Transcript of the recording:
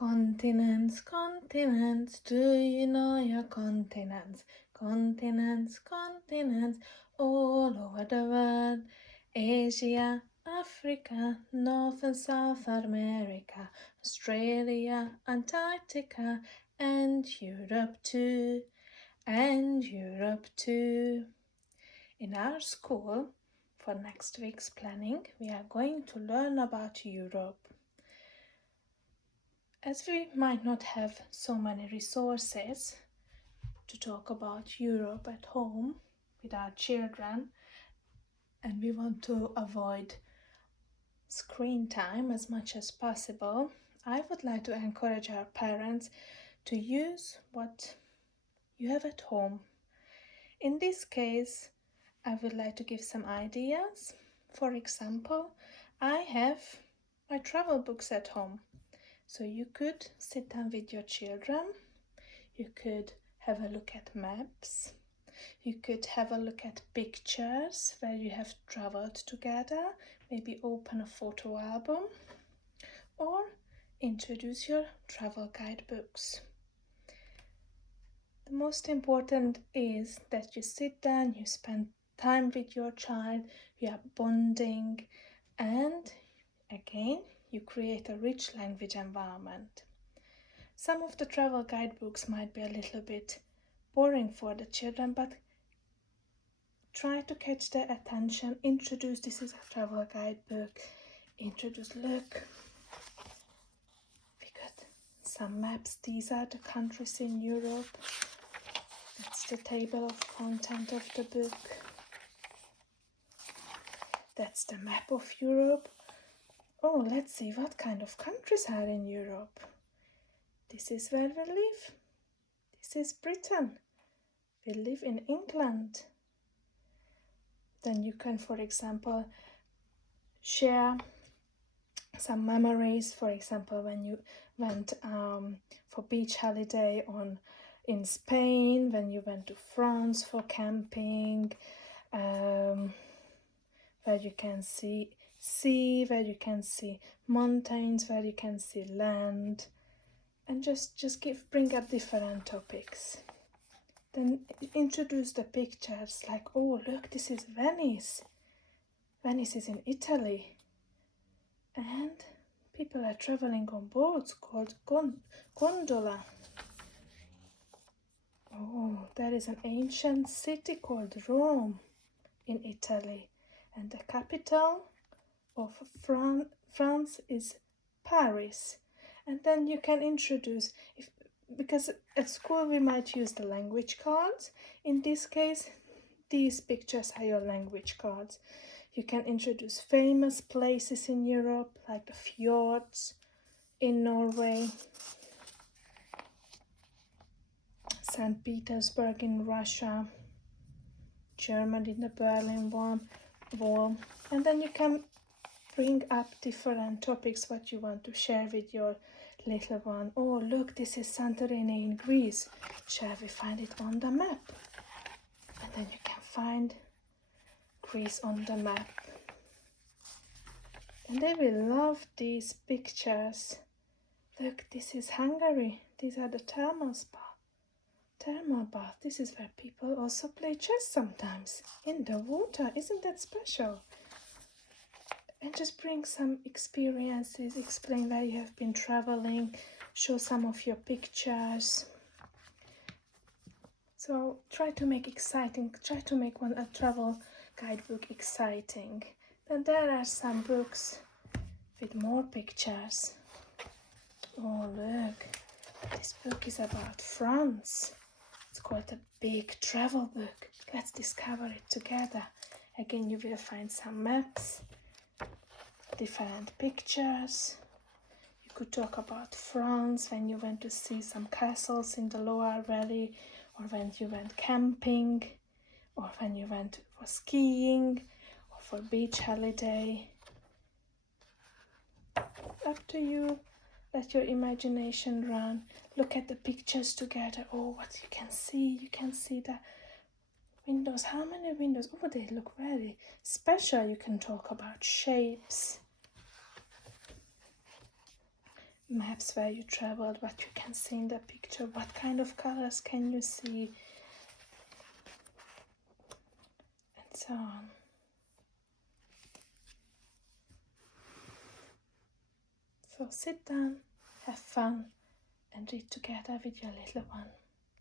Continents, continents, do you know your continents? Continents, continents, all over the world. Asia, Africa, North and South America, Australia, Antarctica, and Europe too. And Europe too. In our school, for next week's planning, we are going to learn about Europe. As we might not have so many resources to talk about Europe at home with our children, and we want to avoid screen time as much as possible, I would like to encourage our parents to use what you have at home. In this case, I would like to give some ideas. For example, I have my travel books at home. So you could sit down with your children, you could have a look at maps, you could have a look at pictures where you have traveled together, maybe open a photo album, or introduce your travel guidebooks. The most important is that you sit down, you spend time with your child, you are bonding, and again, you create a rich language environment. Some of the travel guidebooks might be a little bit boring for the children, but try to catch their attention. Introduce, this is a travel guidebook. Introduce, look, we got some maps. These are the countries in Europe. That's the table of content of the book. That's the map of Europe. Oh, let's see what kind of countries are in Europe. This is where we live. This is Britain. We live in England. Then you can, for example, share some memories. For example, when you went for beach holiday in Spain, when you went to France for camping, where you can see sea, where you can see mountains, where you can see land, and just bring up different topics. Then introduce the pictures, like, oh look, this is Venice. Venice is in Italy, and people are traveling on boats called gondola. Oh, there is an ancient city called Rome in Italy, and the capital of France is Paris. And then you can introduce, because at school we might use the language cards. In this case, these pictures are your language cards. You can introduce famous places in Europe, like the fjords in Norway, St. Petersburg in Russia, Germany, the Berlin Wall, and then you can bring up different topics what you want to share with your little one. Oh look, this is Santorini in Greece. Shall we find it on the map? And then you can find Greece on the map. And they will love these pictures. Look, this is Hungary. These are the thermal bath. This is where people also play chess sometimes in the water. Isn't that special? And just bring some experiences, explain where you have been traveling, show some of your pictures. So try to make a travel guidebook exciting. Then there are some books with more pictures. Oh look, this book is about France. It's called a big travel book. Let's discover it together. Again, you will find some maps, different pictures. You could talk about France when you went to see some castles in the Loire Valley, or when you went camping, or when you went for skiing, or for beach holiday. Up to you. Let your imagination run. Look at the pictures together. Oh, what you can see. You can see the windows. How many windows? Oh, they look very special. You can talk about shapes. maps where you traveled, what you can see in the picture, what kind of colors can you see, and so on. So sit down, have fun, and read together with your little one.